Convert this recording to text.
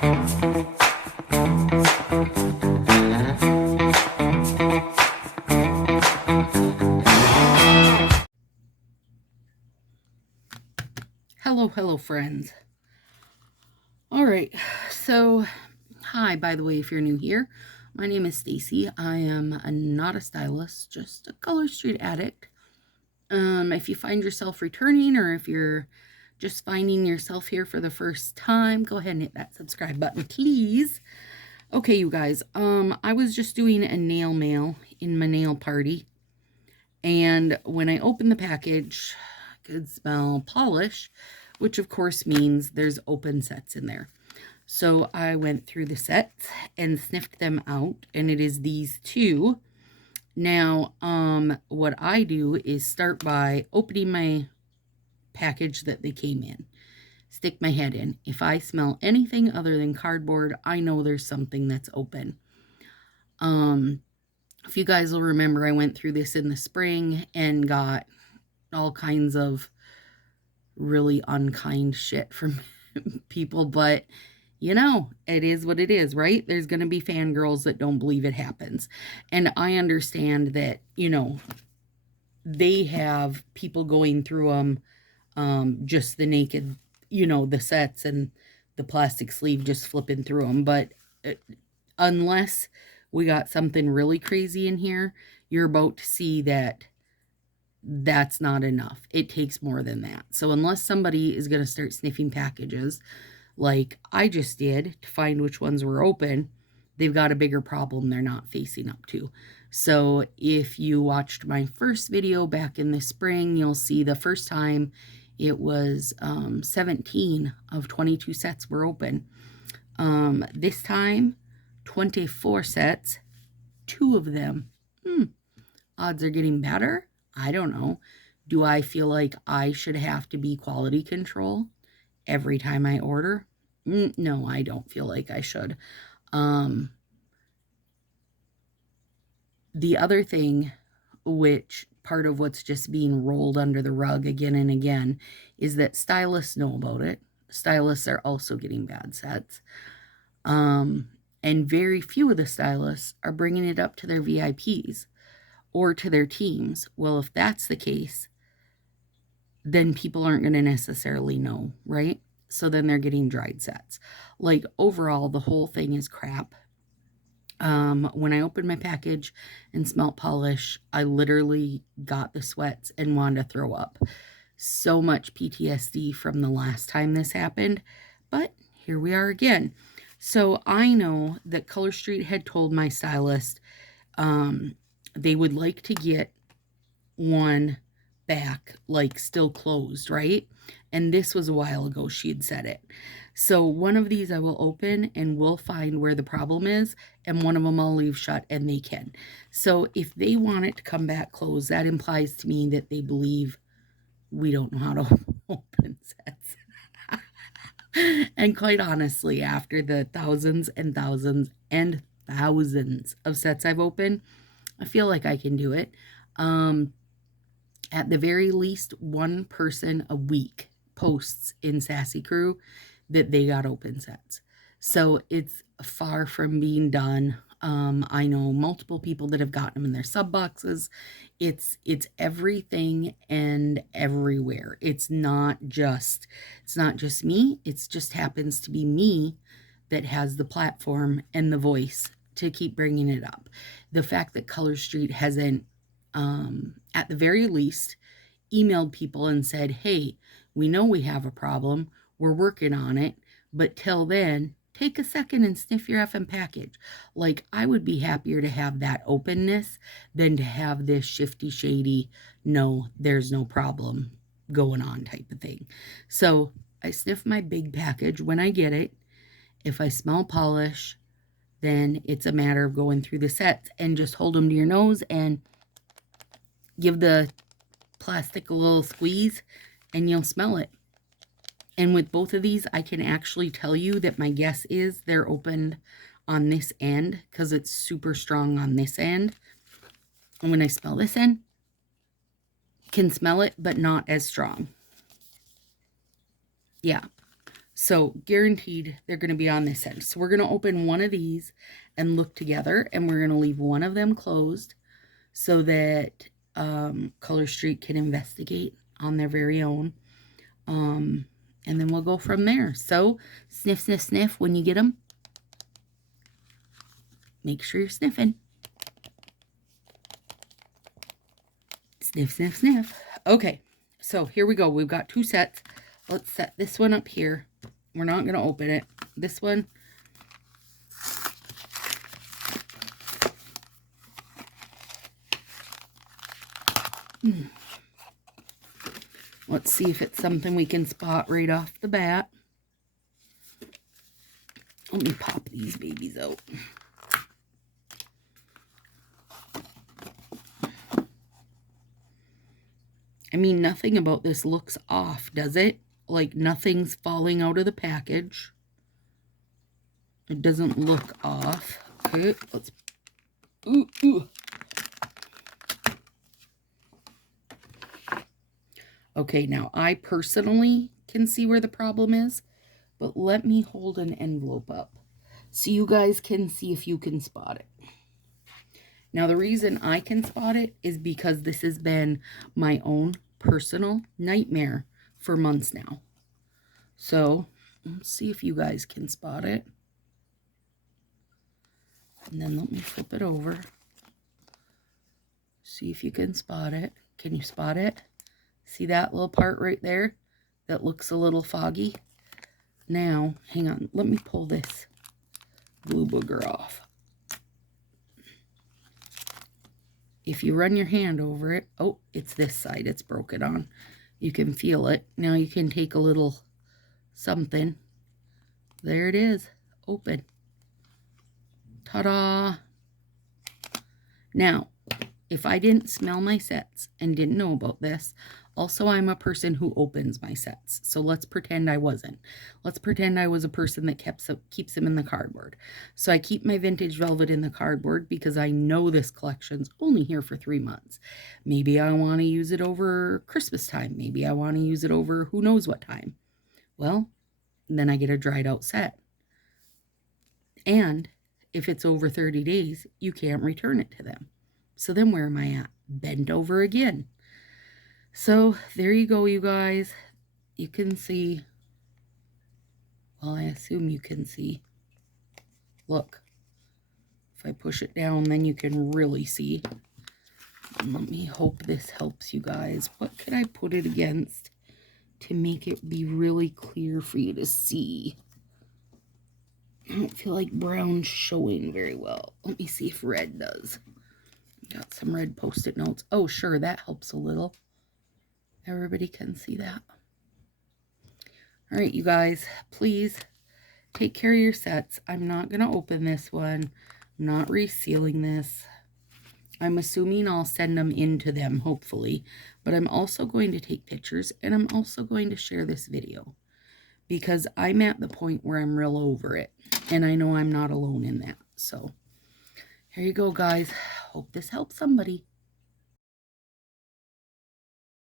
Hello, friends. All right, so hi, by the way, if you're new here, my name is Stacy. I am not a stylist, just a Color Street addict. If you find yourself returning or if you're just finding yourself here for the first time, go ahead and hit that subscribe button, please. Okay, you guys, I was just doing a nail mail in my nail party, and when I opened the package, I could smell polish, which of course means there's open sets in there. So I went through the sets and sniffed them out, and it is these two. Now, what I do is start by opening my package that they came in, stick my head in. If I smell anything other than cardboard, I know there's something that's open. If you guys will remember, I went through this in the spring and got all kinds of really unkind shit from people, but you know, it is what it is, right? There's going to be fangirls that don't believe it happens. And I understand that, you know, they have people going through them, just the naked, you know, the sets and the plastic sleeve just flipping through them. But unless we got something really crazy in here, you're about to see that that's not enough. It takes more than that. So unless somebody is going to start sniffing packages like I just did to find which ones were open, they've got a bigger problem they're not facing up to. So if you watched my first video back in the spring, you'll see the first time it was 17 of 22 sets were open. This time, 24 sets, 2 of them. Odds are getting better. I don't know. Do I feel like I should have to be quality control every time I order? No, I don't feel like I should. The other thing, which part of what's just being rolled under the rug again and again, is that stylists know about it. Stylists are also getting bad sets. And very few of the stylists are bringing it up to their VIPs or to their teams. Well, if that's the case, then people aren't going to necessarily know, right? So then they're getting dried sets. Like, overall, the whole thing is crap. When I opened my package and smelt polish, I literally got the sweats and wanted to throw up. So much PTSD from the last time this happened, but here we are again. So I know that Color Street had told my stylist they would like to get one back, like still closed, right? And this was a while ago she had said it. So one of these I will open and we'll find where the problem is, and one of them I'll leave shut and they can. So if they want it to come back closed, that implies to me that they believe we don't know how to open sets. And quite honestly, after the thousands and thousands and thousands of sets I've opened, I feel like I can do it. At the very least, one person a week posts in Sassy Crew that they got open sets. So it's far from being done. I know multiple people that have gotten them in their sub boxes. It's everything and everywhere. It's not just me. It just happens to be me that has the platform and the voice to keep bringing it up. The fact that Color Street hasn't, at the very least, emailed people and said, hey, we know we have a problem. We're working on it. But till then, take a second and sniff your effing package. Like, I would be happier to have that openness than to have this shifty, shady, no, there's no problem going on type of thing. So I sniff my big package when I get it. If I smell polish, then it's a matter of going through the sets and just hold them to your nose and give the plastic a little squeeze and you'll smell it. And with both of these, I can actually tell you that my guess is they're opened on this end because it's super strong on this end. And when I smell this end, can smell it, but not as strong. Yeah. So guaranteed they're going to be on this end. So we're going to open one of these and look together, and we're going to leave one of them closed so that Color Street can investigate on their very own. And then we'll go from there. So sniff, sniff, sniff when you get them. Make sure you're sniffing. Sniff, sniff, sniff. Okay, so here we go. We've got 2 sets. Let's set this one up here. We're not going to open it. This one. Let's see if it's something we can spot right off the bat. Let me pop these babies out. I mean, nothing about this looks off, does it? Like nothing's falling out of the package. It doesn't look off. Okay, let's... Ooh. Okay, now I personally can see where the problem is, but let me hold an envelope up so you guys can see if you can spot it. Now, the reason I can spot it is because this has been my own personal nightmare for months now. So, let's see if you guys can spot it. And then let me flip it over. See if you can spot it. Can you spot it? See that little part right there that looks a little foggy? Now, hang on. Let me pull this glue booger off. If you run your hand over it, oh, it's this side it's broken on. You can feel it. Now you can take a little something. There it is. Open. Ta-da! Now, if I didn't smell my sets and didn't know about this, also I'm a person who opens my sets. So let's pretend I wasn't. Let's pretend I was a person that keeps them in the cardboard. So I keep my vintage velvet in the cardboard because I know this collection's only here for 3 months. Maybe I want to use it over Christmas time. Maybe I want to use it over who knows what time. Well, then I get a dried out set. And if it's over 30 days, you can't return it to them. So then where am I at? Bent over again. So there you go, you guys. You can see. Well, I assume you can see. Look. If I push it down, then you can really see. Let me hope this helps you guys. What could I put it against to make it be really clear for you to see? I don't feel like brown's showing very well. Let me see if red does. Got some red Post-it notes. Oh, sure, that helps a little. Everybody can see that. All right, you guys, please take care of your sets. I'm not going to open this one. I'm not resealing this. I'm assuming I'll send them into them, hopefully. But I'm also going to take pictures, and I'm also going to share this video. Because I'm at the point where I'm real over it. And I know I'm not alone in that. So, here you go, guys. Hope this helps somebody.